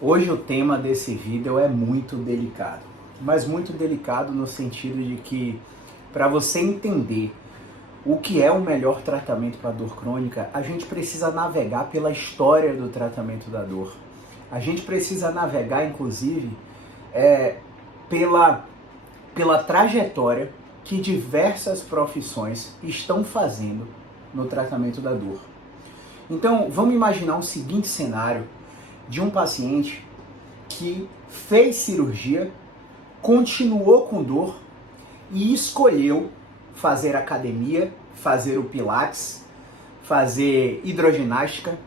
Hoje o tema desse vídeo é muito delicado, mas muito delicado no sentido de que para você entender o que é o melhor tratamento para dor crônica, a gente precisa navegar pela história do tratamento da dor. A gente precisa navegar, inclusive, pela trajetória que diversas profissões estão fazendo no tratamento da dor. Então, vamos imaginar um seguinte cenário de um paciente que fez cirurgia, continuou com dor e escolheu fazer academia, fazer o pilates, fazer hidroginástica,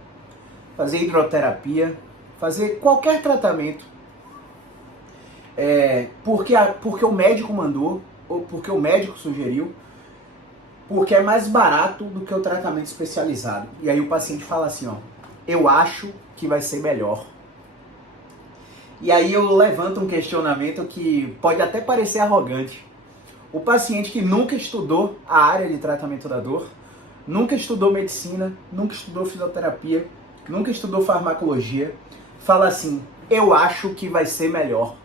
fazer hidroterapia, fazer qualquer tratamento porque o médico mandou, ou porque o médico sugeriu, porque é mais barato do que o tratamento especializado. E aí o paciente fala assim, ó, eu acho que vai ser melhor. E aí eu levanto um questionamento que pode até parecer arrogante. O paciente que nunca estudou a área de tratamento da dor, nunca estudou medicina, nunca estudou fisioterapia, nunca estudou farmacologia, fala assim, eu acho que vai ser melhor.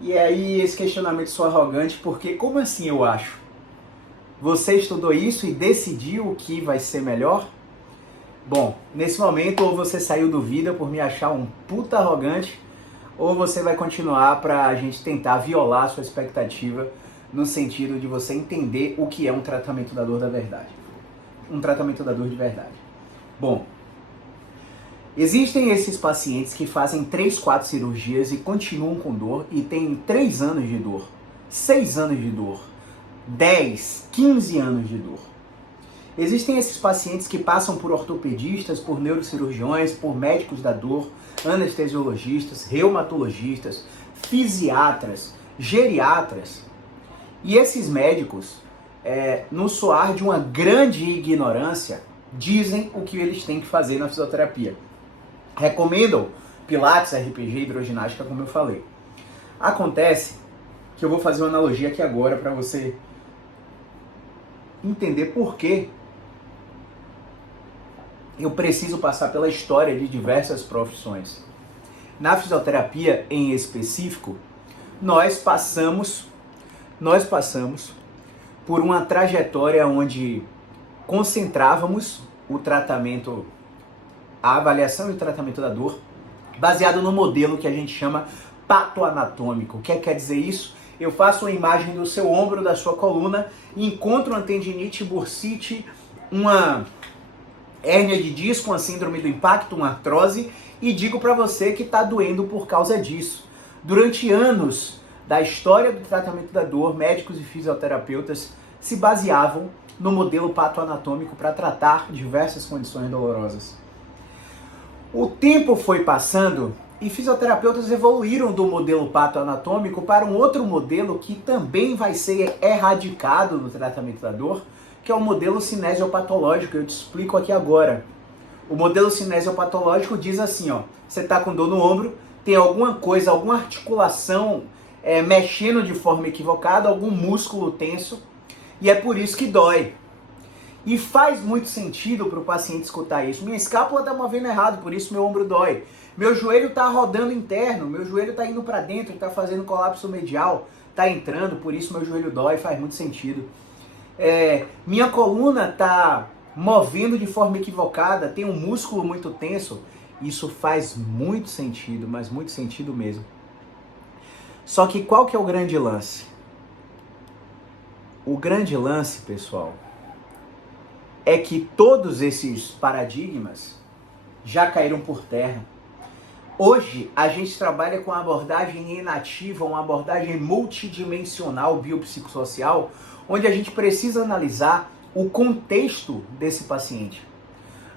E aí esse questionamento soa arrogante porque como assim eu acho? Você estudou isso e decidiu que vai ser melhor? Bom, nesse momento ou você saiu do vídeo por me achar um puta arrogante, ou você vai continuar pra gente tentar violar a sua expectativa no sentido de você entender o que é um tratamento da dor da verdade. Um tratamento da dor de verdade. Bom, existem esses pacientes que fazem 3, 4 cirurgias e continuam com dor e têm 3 anos de dor, 6 anos de dor, 10, 15 anos de dor. Existem esses pacientes que passam por ortopedistas, por neurocirurgiões, por médicos da dor, anestesiologistas, reumatologistas, fisiatras, geriatras. E esses médicos, no soar de uma grande ignorância, dizem o que eles têm que fazer na fisioterapia. Recomendam pilates, RPG, hidroginástica, como eu falei. Acontece que eu vou fazer uma analogia aqui agora para você entender por que eu preciso passar pela história de diversas profissões. Na fisioterapia, em específico, nós passamos por uma trajetória onde concentrávamos o tratamento, a avaliação e o tratamento da dor, baseado no modelo que a gente chama patoanatômico. O que quer dizer isso? Eu faço uma imagem do seu ombro, da sua coluna, encontro uma tendinite, bursite, uma hérnia de disco, uma síndrome do impacto, uma artrose, e digo para você que está doendo por causa disso. Durante anos da história do tratamento da dor, médicos e fisioterapeutas se baseavam no modelo patoanatômico para tratar diversas condições dolorosas. O tempo foi passando e fisioterapeutas evoluíram do modelo patoanatômico para um outro modelo que também vai ser erradicado no tratamento da dor, que é o modelo cinesiopatológico. Eu te explico aqui agora. O modelo cinesiopatológico diz assim, ó, você está com dor no ombro, tem alguma coisa, alguma articulação mexendo de forma equivocada, algum músculo tenso, e é por isso que dói. E faz muito sentido para o paciente escutar isso. Minha escápula está movendo errado, por isso meu ombro dói. Meu joelho está rodando interno, meu joelho está indo para dentro, está fazendo colapso medial, está entrando, por isso meu joelho dói, faz muito sentido. Minha coluna está movendo de forma equivocada, tem um músculo muito tenso. Isso faz muito sentido, mas muito sentido mesmo. Só que qual que é o grande lance? O grande lance, pessoal, é que todos esses paradigmas já caíram por terra. Hoje, a gente trabalha com uma abordagem inativa, uma abordagem multidimensional biopsicossocial, onde a gente precisa analisar o contexto desse paciente.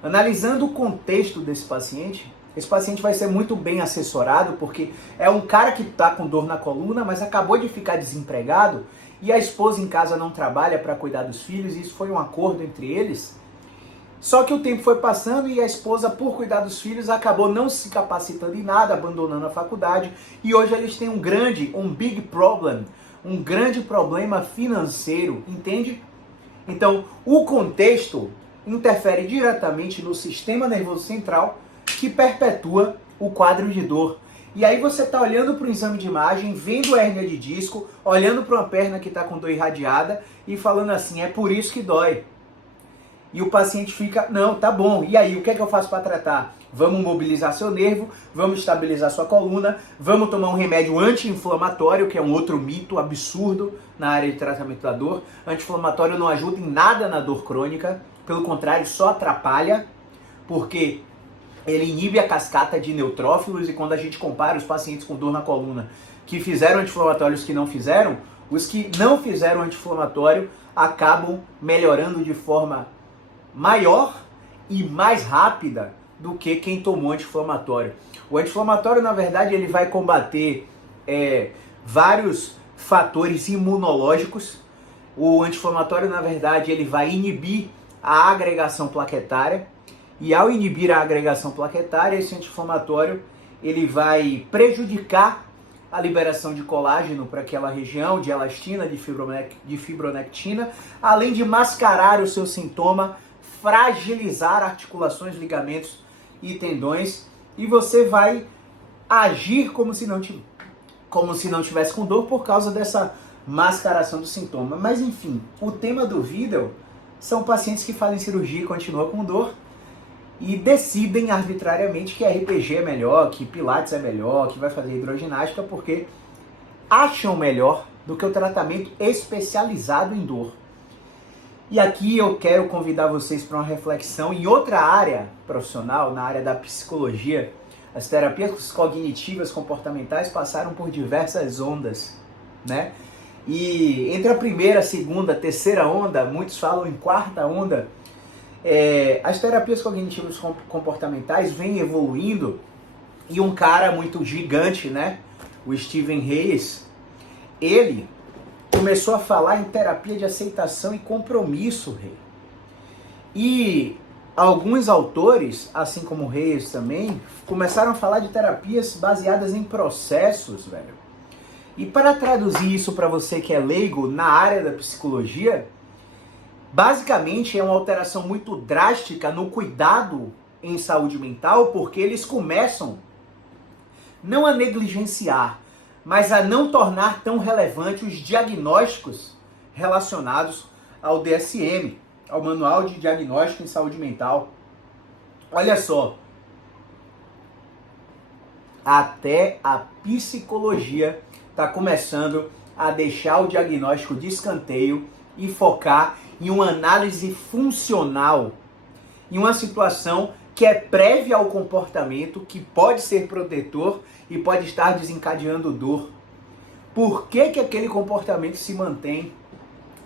Analisando o contexto desse paciente, esse paciente vai ser muito bem assessorado, porque é um cara que está com dor na coluna, mas acabou de ficar desempregado, e a esposa em casa não trabalha para cuidar dos filhos, e isso foi um acordo entre eles. Só que o tempo foi passando e a esposa, por cuidar dos filhos, acabou não se capacitando em nada, abandonando a faculdade, e hoje eles têm um big problem, um grande problema financeiro, entende? Então, o contexto interfere diretamente no sistema nervoso central, que perpetua o quadro de dor. E aí você está olhando para o exame de imagem, vendo a hérnia de disco, olhando para uma perna que está com dor irradiada e falando assim, é por isso que dói. E o paciente fica, não, tá bom, e aí, o que é que eu faço para tratar? Vamos mobilizar seu nervo, vamos estabilizar sua coluna, vamos tomar um remédio anti-inflamatório, que é um outro mito absurdo na área de tratamento da dor. Anti-inflamatório não ajuda em nada na dor crônica, pelo contrário, só atrapalha, porque ele inibe a cascata de neutrófilos, e quando a gente compara os pacientes com dor na coluna que fizeram anti-inflamatórios que não fizeram, os que não fizeram anti-inflamatório acabam melhorando de forma maior e mais rápida do que quem tomou anti-inflamatório. O anti-inflamatório, na verdade, ele vai combater vários fatores imunológicos. O anti-inflamatório, na verdade, ele vai inibir a agregação plaquetária. E ao inibir a agregação plaquetária, esse anti-inflamatório ele vai prejudicar a liberação de colágeno para aquela região, de elastina, de fibronectina, além de mascarar o seu sintoma, fragilizar articulações, ligamentos e tendões, e você vai agir como se não tivesse com dor por causa dessa mascaração do sintoma. Mas enfim, o tema do vídeo são pacientes que fazem cirurgia e continuam com dor e decidem arbitrariamente que RPG é melhor, que Pilates é melhor, que vai fazer hidroginástica porque acham melhor do que o tratamento especializado em dor. E aqui eu quero convidar vocês para uma reflexão em outra área profissional, na área da psicologia. As terapias cognitivas comportamentais passaram por diversas ondas, né? E entre a primeira, segunda, terceira onda, muitos falam em quarta onda, as terapias cognitivas comportamentais vêm evoluindo, e um cara muito gigante, né? O Steven Hayes, ele começou a falar em terapia de aceitação e compromisso, rei. E alguns autores, assim como o Reis também, começaram a falar de terapias baseadas em processos, velho. E para traduzir isso para você que é leigo na área da psicologia, basicamente é uma alteração muito drástica no cuidado em saúde mental, porque eles começam não a negligenciar, mas a não tornar tão relevante os diagnósticos relacionados ao DSM, ao Manual de Diagnóstico em Saúde Mental. Olha só, até a psicologia está começando a deixar o diagnóstico de escanteio e focar em uma análise funcional, em uma situação que é prévia ao comportamento, que pode ser protetor e pode estar desencadeando dor. Por que aquele comportamento se mantém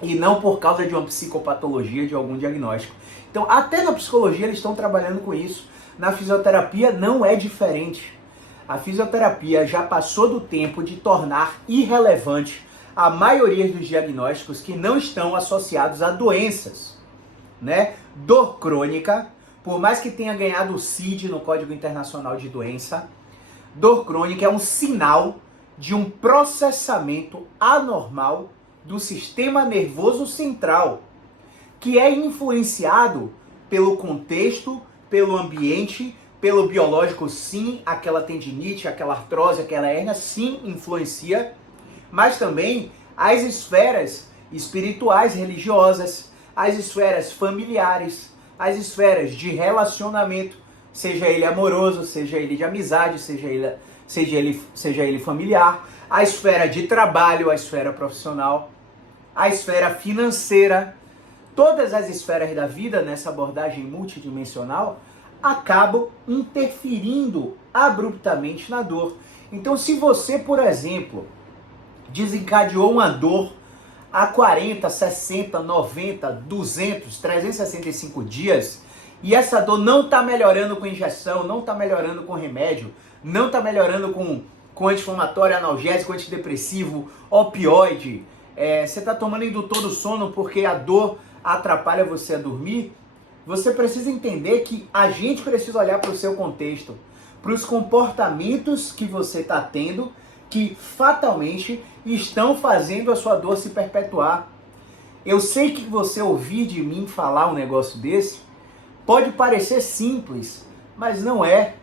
e não por causa de uma psicopatologia, de algum diagnóstico? Então, até na psicologia eles estão trabalhando com isso. Na fisioterapia não é diferente. A fisioterapia já passou do tempo de tornar irrelevante a maioria dos diagnósticos que não estão associados a doenças, né? Dor crônica, por mais que tenha ganhado o CID no Código Internacional de Doença, dor crônica é um sinal de um processamento anormal do sistema nervoso central, que é influenciado pelo contexto, pelo ambiente, pelo biológico, sim, aquela tendinite, aquela artrose, aquela hérnia, sim, influencia, mas também as esferas espirituais, religiosas, as esferas familiares, as esferas de relacionamento, seja ele amoroso, seja ele de amizade, seja ele familiar, a esfera de trabalho, a esfera profissional, a esfera financeira, todas as esferas da vida nessa abordagem multidimensional acabam interferindo abruptamente na dor. Então, se você, por exemplo, desencadeou uma dor há 40, 60, 90, 200, 365 dias, e essa dor não está melhorando com injeção, não está melhorando com remédio, não está melhorando com anti-inflamatório, analgésico, antidepressivo, opioide, você está tomando indutor do sono porque a dor atrapalha você a dormir, você precisa entender que a gente precisa olhar para o seu contexto, para os comportamentos que você está tendo, que fatalmente estão fazendo a sua dor se perpetuar. Eu sei que você ouvir de mim falar um negócio desse pode parecer simples, mas não é.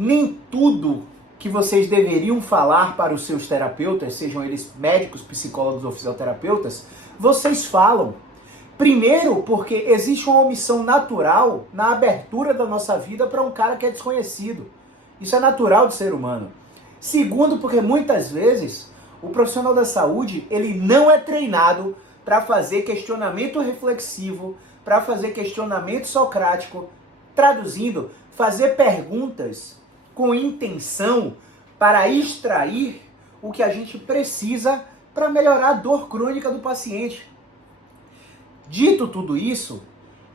nem tudo que vocês deveriam falar para os seus terapeutas, sejam eles médicos, psicólogos ou fisioterapeutas, vocês falam. Primeiro, porque existe uma omissão natural na abertura da nossa vida para um cara que é desconhecido. Isso é natural do ser humano. Segundo, porque muitas vezes o profissional da saúde, ele não é treinado para fazer questionamento reflexivo, para fazer questionamento socrático, traduzindo, fazer perguntas com intenção para extrair o que a gente precisa para melhorar a dor crônica do paciente. Dito tudo isso,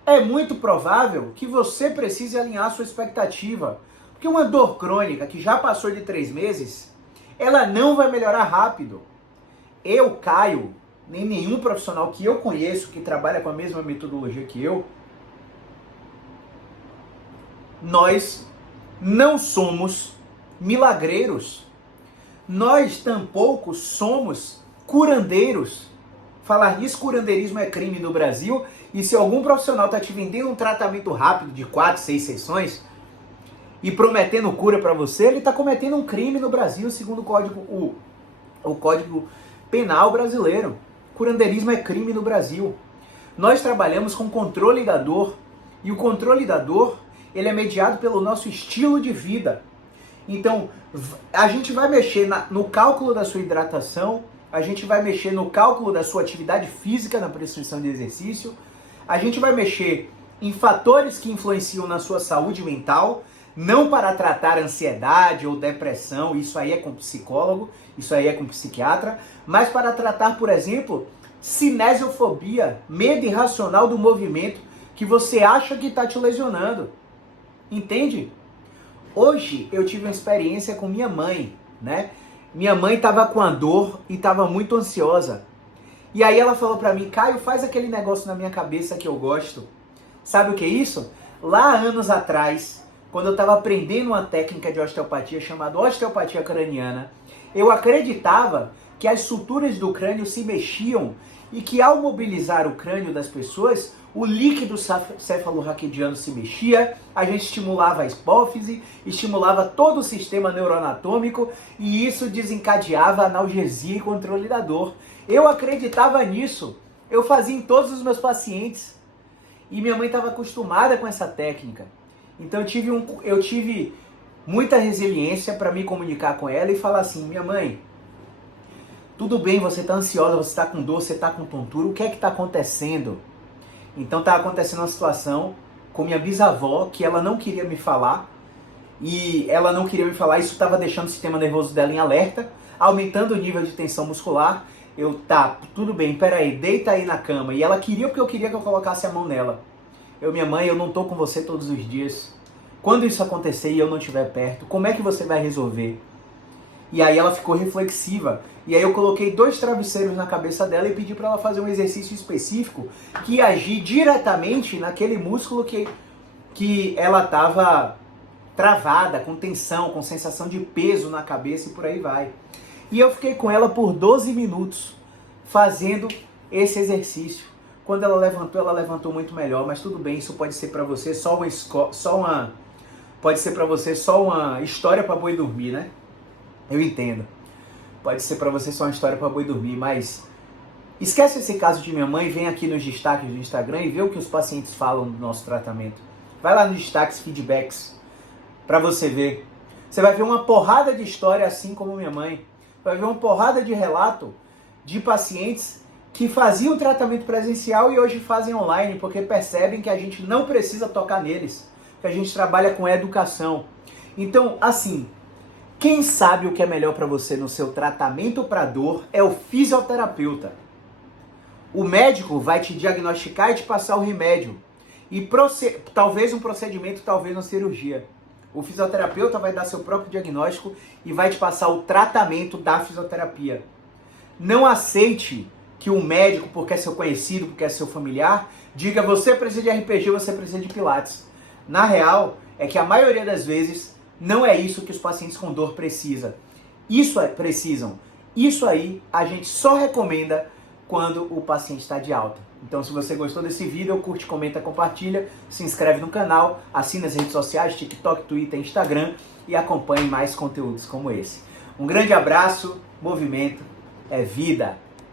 é muito provável que você precise alinhar sua expectativa, porque uma dor crônica que já passou de 3 meses, ela não vai melhorar rápido. Eu, Caio, nem nenhum profissional que eu conheço que trabalha com a mesma metodologia que eu, nós não somos milagreiros. Nós tampouco somos curandeiros. Falar nisso, curandeirismo é crime no Brasil, e se algum profissional está te vendendo um tratamento rápido de 4, 6 sessões e prometendo cura para você, ele está cometendo um crime no Brasil, segundo o Código Penal brasileiro. Curandeirismo é crime no Brasil. Nós trabalhamos com controle da dor, e o controle da dor, ele é mediado pelo nosso estilo de vida. Então, a gente vai mexer no cálculo da sua hidratação, a gente vai mexer no cálculo da sua atividade física na prescrição de exercício, a gente vai mexer em fatores que influenciam na sua saúde mental, não para tratar ansiedade ou depressão, isso aí é com psicólogo, isso aí é com psiquiatra, mas para tratar, por exemplo, cinesiofobia, medo irracional do movimento que você acha que está te lesionando. Entende? Hoje eu tive uma experiência com minha mãe, né? Minha mãe estava com a dor e estava muito ansiosa. E aí ela falou para mim, Caio, faz aquele negócio na minha cabeça que eu gosto. Sabe o que é isso? Lá anos atrás, quando eu estava aprendendo uma técnica de osteopatia chamada osteopatia craniana, eu acreditava que as suturas do crânio se mexiam e que ao mobilizar o crânio das pessoas, o líquido cefalorraquidiano se mexia, a gente estimulava a hipófise, estimulava todo o sistema neuroanatômico e isso desencadeava analgesia e controle da dor. Eu acreditava nisso, eu fazia em todos os meus pacientes e minha mãe estava acostumada com essa técnica. Então eu tive muita resiliência para me comunicar com ela e falar assim, minha mãe, tudo bem, você está ansiosa, você está com dor, você está com tontura, o que é que está acontecendo? Então está acontecendo uma situação com minha bisavó que ela não queria me falar, e ela não queria me falar, isso estava deixando o sistema nervoso dela em alerta, aumentando o nível de tensão muscular. Tá, tudo bem, peraí, deita aí na cama. E ela queria porque eu queria que eu colocasse a mão nela. Minha mãe, eu não tô com você todos os dias. Quando isso acontecer e eu não estiver perto, como é que você vai resolver? E aí ela ficou reflexiva. E aí eu coloquei 2 travesseiros na cabeça dela e pedi para ela fazer um exercício específico que ia agir diretamente naquele músculo que ela estava travada, com tensão, com sensação de peso na cabeça e por aí vai. E eu fiquei com ela por 12 minutos fazendo esse exercício. Quando ela levantou muito melhor, mas tudo bem, isso pode ser para você pode ser para você só uma história para boi dormir, né? Eu entendo. Pode ser para você só uma história para boi dormir, mas esquece esse caso de minha mãe, vem aqui nos destaques do Instagram e vê o que os pacientes falam do nosso tratamento. Vai lá nos destaques, feedbacks, para você ver. Você vai ver uma porrada de história assim como minha mãe. Vai ver uma porrada de relato de pacientes que faziam tratamento presencial e hoje fazem online, porque percebem que a gente não precisa tocar neles, que a gente trabalha com educação. Então, assim, quem sabe o que é melhor para você no seu tratamento para dor é o fisioterapeuta. O médico vai te diagnosticar e te passar o remédio. E talvez um procedimento, talvez uma cirurgia. O fisioterapeuta vai dar seu próprio diagnóstico e vai te passar o tratamento da fisioterapia. Não aceite que um médico, porque é seu conhecido, porque é seu familiar, diga você precisa de RPG, você precisa de Pilates. Na real, é que a maioria das vezes não é isso que os pacientes com dor precisam. Isso aí a gente só recomenda quando o paciente está de alta. Então, se você gostou desse vídeo, curte, comenta, compartilha, se inscreve no canal, assina as redes sociais, TikTok, Twitter, Instagram e acompanhe mais conteúdos como esse. Um grande abraço, movimento é vida!